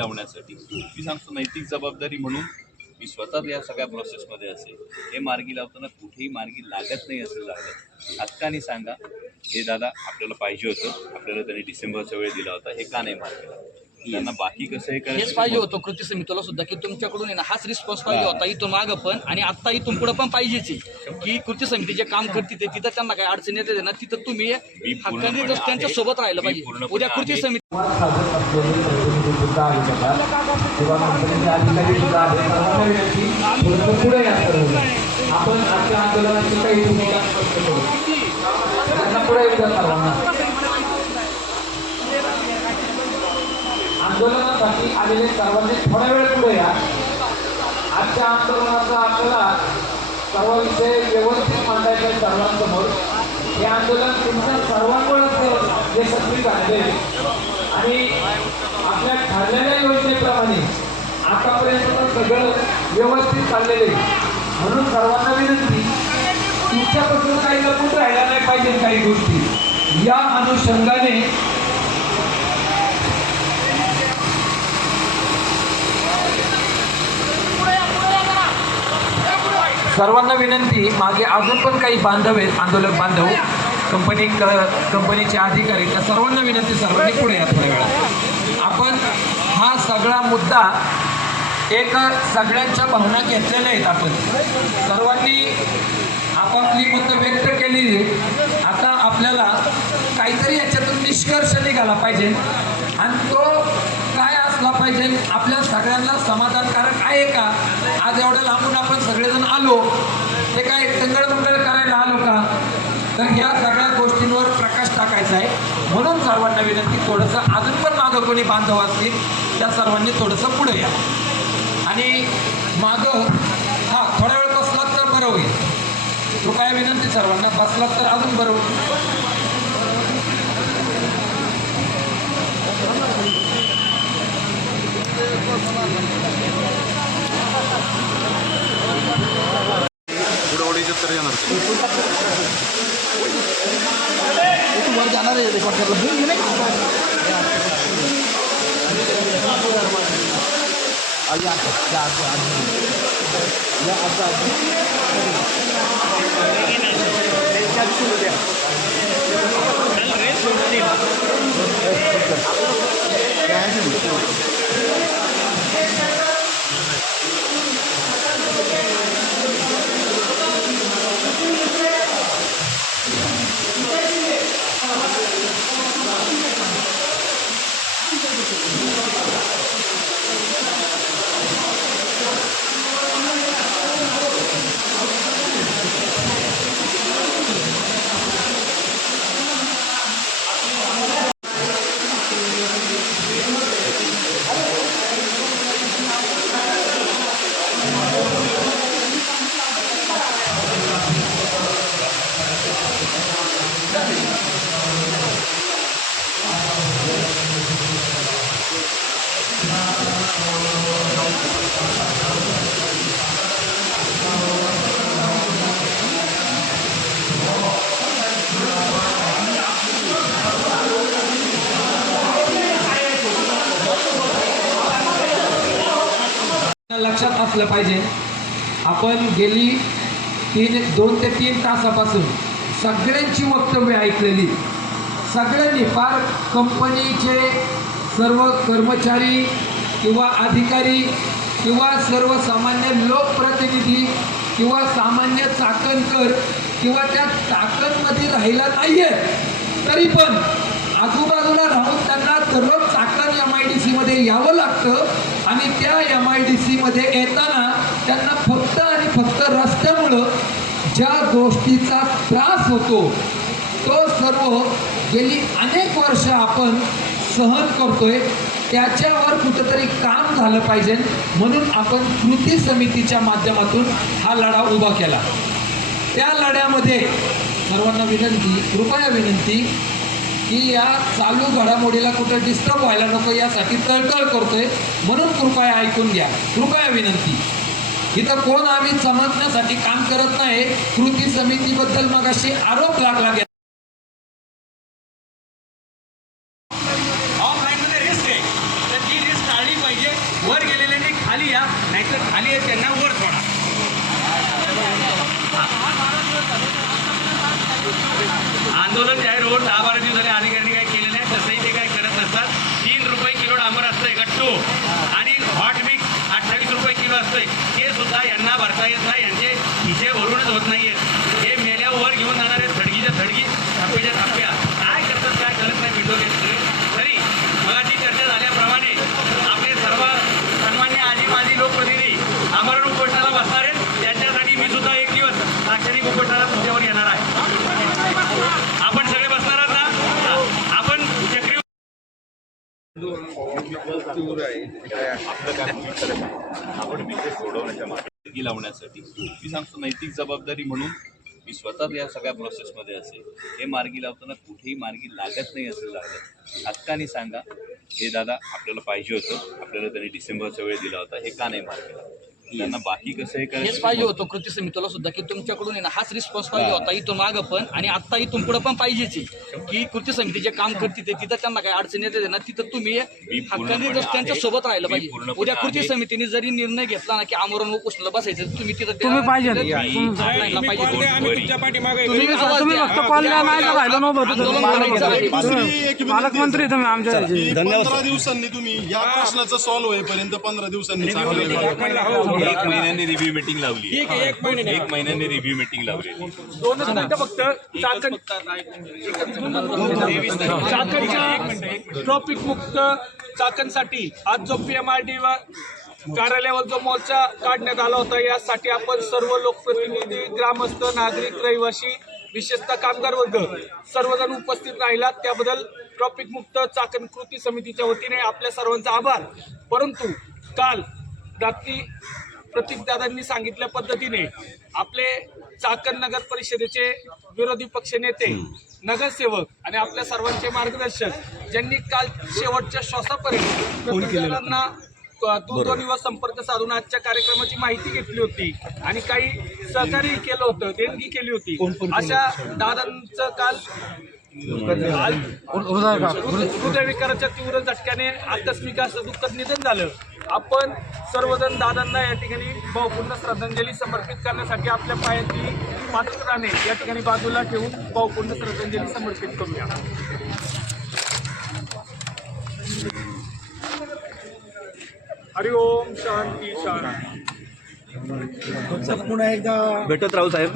लावण्यासाठी मी सांगतो नैतिक जबाबदारी म्हणून मी स्वतः या सगळ्या प्रोसेसमध्ये असेल. हे मार्गी लावताना कुठेही मार्गी लागत नाही असं झालं हक्काने सांगा, हे दादा आपल्याला पाहिजे होतं, आपल्याला त्यांनी डिसेंबरचा वेळ दिला होता, हे का नाही मार्गी लावलं? त्यांना बाकी कसं हे हेच करायचं पाहिजे होतं कृती समितीला सुद्धा की तुमच्याकडून आहे ना हाच रिस्पॉन्स पाहिजे होता इथून मागं पण आणि आता इथून पुढं पण पाहिजेच की कृती समिती जे काम करते ते तिथं त्यांना काही अडचण येते ना तिथं तुम्ही हक्काने त्यांच्या सोबत राहिलं पाहिजे. उद्या कृती समिती आपण आजच्या आंदोलनाची काही भूमिका स्पष्ट करू. त्यांना पुढे येऊ द्या सर्वांना. आंदोलनासाठी आलेले सर्वांनी थोडा वेळ पुढे या. आजच्या आंदोलनाचा आपल्याला सर्व विषय व्यवस्थित मांडायचे आहे सर्वांसमोर. हे आंदोलन तुमच्या सर्वांमुळेच यशस्वी झालेले आणि आपल्या ठरलेल्या योजनेप्रमाणे आतापर्यंत सगळं व्यवस्थित चाललेले. म्हणून सर्वांना विनंती, तुमच्यापासून काही लपून राहायला नाही पाहिजे काही गोष्टी. या अनुषंगाने सर्वांना विनंती, मागे अजून पण काही बांधव आहेत, आंदोलक बांधव, कंपनीचे अधिकारी, त्या सर्वांना विनंती सर्वांनी पुढे या थोड्या वेळा. आपण हा सगळा मुद्दा एक सगळ्यांच्या भावना घेतलेल्या आहेत. आपण सर्वांनी आपापली मतं व्यक्त केली. आता आपल्याला काहीतरी याच्यातून निष्कर्ष निघाला पाहिजे आणि तो काय असला पाहिजे, आपल्या सगळ्यांना समाधानकारक आहे का? आज एवढं लांबून आपण सगळेजण आलो, ते काय टंगळमंगळ करायला आलो का? तर ह्या सगळ्या गोष्टींवर प्रकाश टाकायचा आहे. म्हणून सर्वांना विनंती, थोडंसं अजून पण मागं कोणी बांधव असतील त्या सर्वांनी थोडंसं पुढे या आणि मागं थोडा वेळ बसलात तर बरं होईल. कृपया विनंती सर्वांना, बसलात तर अजून बरं होईल. वर जाणार आहे रेकॉर्ड करायला. लक्षात असलं पाहिजे, आपण गेली 2 ते 3 तासापासून सगळ्यांची वक्तव्य ऐकलेली. सगळ्यांनी, फार कंपनीचे सर्व कर्मचारी किंवा अधिकारी किंवा सर्वसामान्य लोकप्रतिनिधी किंवा सामान्य चाकणकर किंवा त्या चाकणमध्ये राहिला नाहीये तरी पण आजूबाजूला राहून त्यांना दररोज चाकण MIDC मध्ये यावं लागतं आणि त्या MIDC मध्ये येताना त्यांना फक्त आणि फक्त रस्त्यामुळं ज्या गोष्टीचा त्रास होतो तो सर्व गेली अनेक वर्ष आपण सहन करतोय. त्याच्यावर कुठंतरी काम झालं पाहिजे म्हणून आपण कृती समितीच्या माध्यमातून हा लढा उभा केला. त्या लढ्यामध्ये सर्वांना विनंती, कृपया विनंती की या चालू घडामोडीला कुठं डिस्टर्ब व्हायला नको यासाठी तळतळ करतोय, म्हणून कृपया ऐकून घ्या. कृपया विनंती, इथं कोण आम्ही समजण्यासाठी काम करत नाही. कृती समितीबद्दल मगाशी आरोप लागला गेला. ऑफलाईनमध्ये रिस्क आहे तर ती रिस्क टाळली पाहिजे. आंदोलन जाहीर होऊन 10-12 दिवस झाले अधिकाऱ्यांनी काही केले नाही. तसंही ते काही करत नसतात. 3 रुपये किलो डांबर असतंय गट्टू आणि हॉट मिक्स 28 रुपये किलो असतंय. हे सुद्धा यांना भरता येत नाही. यांचे खिसे भरूनच होत नाहीये. हे मेल्यावर घेऊन जाणारे थडगीच्या थडगी थाप्याच्या थाप्या काय करतात काय कळत नाही बिंडोले. तरी मगाची चर्चा झाल्याप्रमाणे आपले सर्व सन्मान्य आजी माजी लोकप्रतिनिधी आमरण उपोषणाला बसणार आहेत. त्यांच्यासाठी मी सुद्धा एक दिवस लाक्षणिक उपोषणाला तुमच्यावर येणार आहे. आपण सगळे बसणार आहात ना? आपण चक्री आपण बिझनेस सोडवण्याच्या मार्गी लावण्यासाठी मी सांगतो नैतिक जबाबदारी म्हणून मी स्वतः या सगळ्या प्रोसेसमध्ये असेल. हे मार्गी लावताना कुठेही मार्गी लागत नाही असं झालं. हक्काने सांगा हे दादा आपल्याला पाहिजे होतं. आपल्याला त्यांनी डिसेंबरचा वेळ दिला होता. हे का नाही मार्गी लावलं? त्यांना बाकी कसं हे हेच पाहिजे होतं कृती समितीला सुद्धा की तुमच्याकडून आहे ना हाच रिस्पॉन्स पाहिजे होता इथून मागं पण आणि आता इथून पुढे पण पाहिजेच की कृती समिती जे काम करते ते तिथं त्यांना काही अडचण येते ना तिथं तुम्ही हक्काने त्यांच्या सोबत राहिलं पाहिजे. उद्या कृती समितीने जरी निर्णय घेतला ना की आमरण उपोषणाला बसायचं तुम्ही तिथं तुम्ही पाहिजे. पालकमंत्री तुम्ही आमच्या 15 दिवसांनी तुम्ही या प्रश्नाचं सॉल्व्ह होईपर्यंत 15 दिवसांनी चांगलं एक महिन्यांनी रिव्ह्यू मीटिंग लावली. एक महिन्यांनी रिव्ह्यू मीटिंग लावली. 2 मिनिटं फक्त चाकणच्या ट्रॉफिक मुक्त चाकणसाठी आज जो PMRD कार्यालयावर जो मोर्चा काढण्यात आला होता यासाठी आपण सर्व लोकप्रतिनिधी ग्रामस्थ नागरिक रहिवासी विशेषतः कामगार वर्ग सर्वजण उपस्थित राहिलात त्याबद्दल ट्रॉफिक मुक्त चाकण कृती समितीच्या वतीने आपल्या सर्वांचा आभार. परंतु काल रात्री प्रतीकदादांनी सांगितल्या पद्धतीने आपले चाकण नगर परिषदेचे विरोधी पक्ष नेते नगरसेवक आणि आपल्या सर्वांचे मार्गदर्शक ज्यांनी काल शेवटच्या श्वासापर्यंत प्रतीकदादांना दूरध्वनीवर संपर्क साधून आजच्या कार्यक्रमाची माहिती घेतली होती आणि काही सहकार्य केलं होतं, देणगी केली होती. अशा दादांचं काल हृदयविकाराच्या तीव्र झटक्याने आकस्मिक असं दुःखद निधन झालं. आपण सर्वजण दादांना या ठिकाणी भावपूर्ण श्रद्धांजली समर्पित करण्यासाठी आपल्या पायातली पात्राने या ठिकाणी बाजूला ठेवून भावपूर्ण श्रद्धांजली समर्पित करूया. हरि ओम शांती शांती. पुन्हा एकदा भेटत राहू साहेब.